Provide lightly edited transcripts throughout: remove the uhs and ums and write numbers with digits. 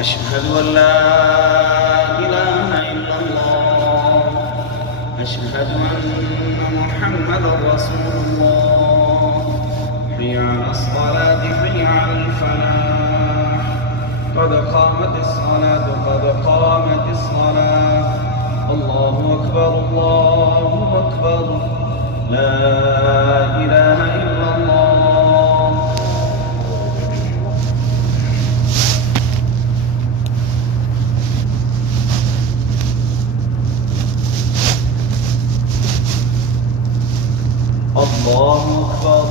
أشهد أن لا إله إلا الله. أشهد أن محمدا رسول الله. حي على الصلاة حي على الفلاح. قد قامت الصلاة قد قامت الصلاة. الله أكبر الله أكبر. لا إله إلا الله. الله أكبر.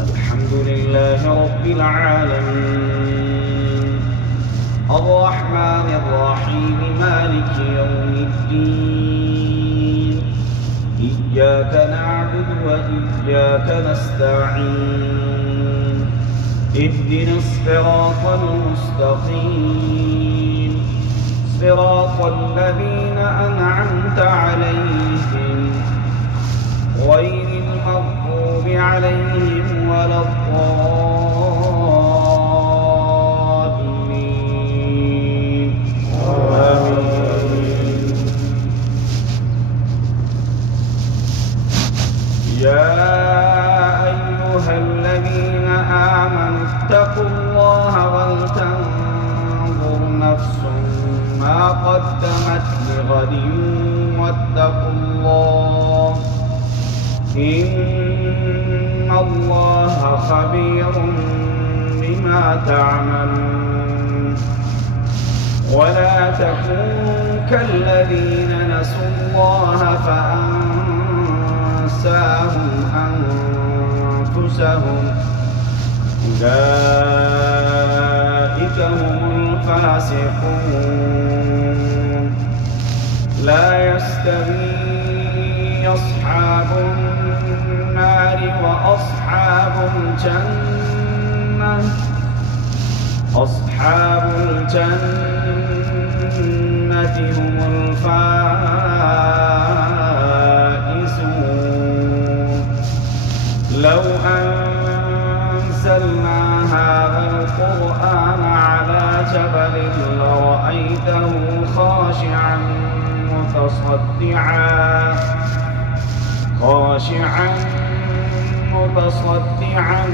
الحمد لله رب العالمين الرحمن الرحيم مالك يوم الدين. إياك نعبد وإياك نستعين. اهدنا الصراط المستقيم صراط الذين أنعمت عليهم غير المغضوب عليهم ولا الضالين. آمين. يا أيها الذين آمنوا اتقوا الله ولتنظر نفس ما قدمت لغد واتقوا الله إن الله خبير بما تعملون. ولا تكونوا كالذين نسوا الله فأنساهم أنفسهم أولئك هم الفاسقون. لا يستوي أصحاب النار وأصحاب الجنة. أصحاب الجنة هم الفائزون. لو أنزلنا هذا القرآن على جبل لرأيته خاشعا متصدعا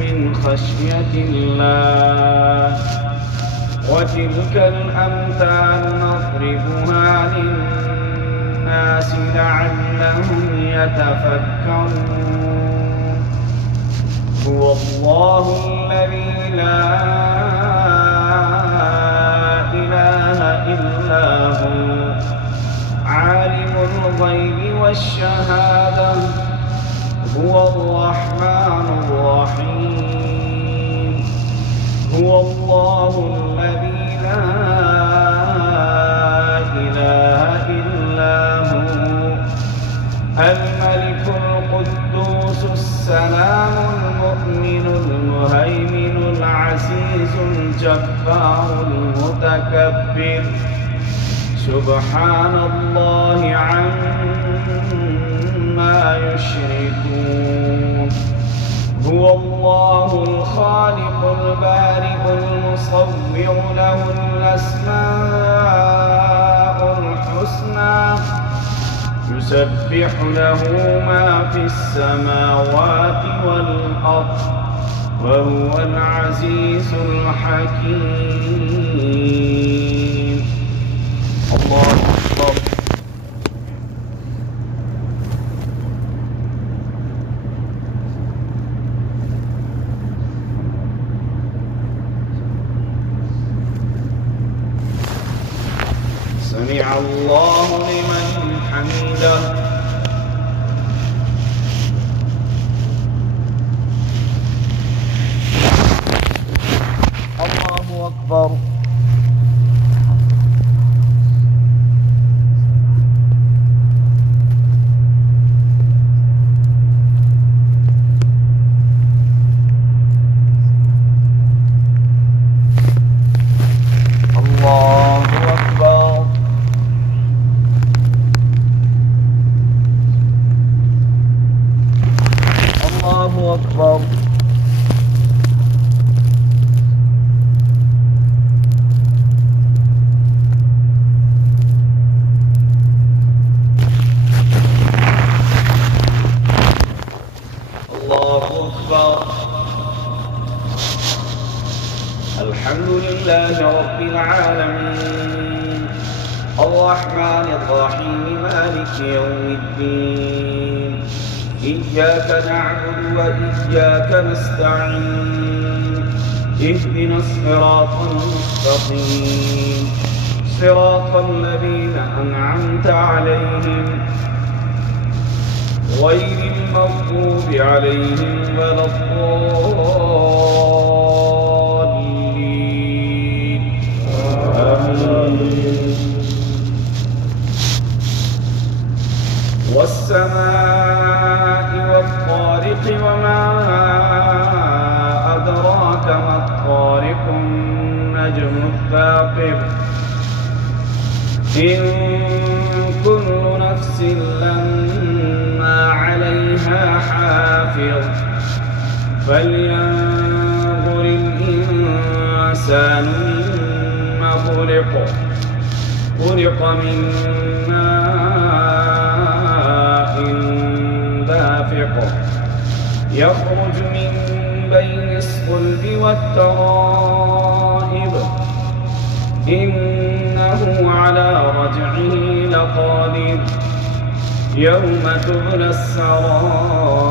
من خشية الله. وتلك الأمثال نضربها للناس لعلهم يتفكرون. هو الله الذي لا إله إلا هو عالم الغيب والشهادة هو الرحمن الرحيم. هو الله الذي لا إله إلا هو الملك القدوس السلام المؤمن المهيمن العزيز الجبار المتكبر. سبحان الله عما يشركون. هو الله الخالق البارئ المصور له الأسماء الحسنى يسبح له ما في السماوات والأرض وهو العزيز الحكيم. الله أكبر. سمع الله لمن حمده. الله أكبر. الله أكبر. لله رب العالمين الرحمن الرحيم مالك يوم الدين إياك نعبد وإياك نستعين اهدنا الصراط المستقيم صراط الذين أنعمت عليهم غير المغضوب عليهم ولا الضالين آمين. والسماء والطارق وما أدراك ما الطارق النجم الثاقب إن كل نفس لما عليها حافظ فلينظر الإنسان مما خلق من ماء دافق يخرج من بين الصلب والترائب إنه على رجعه لقادر يوم تبلى السرائر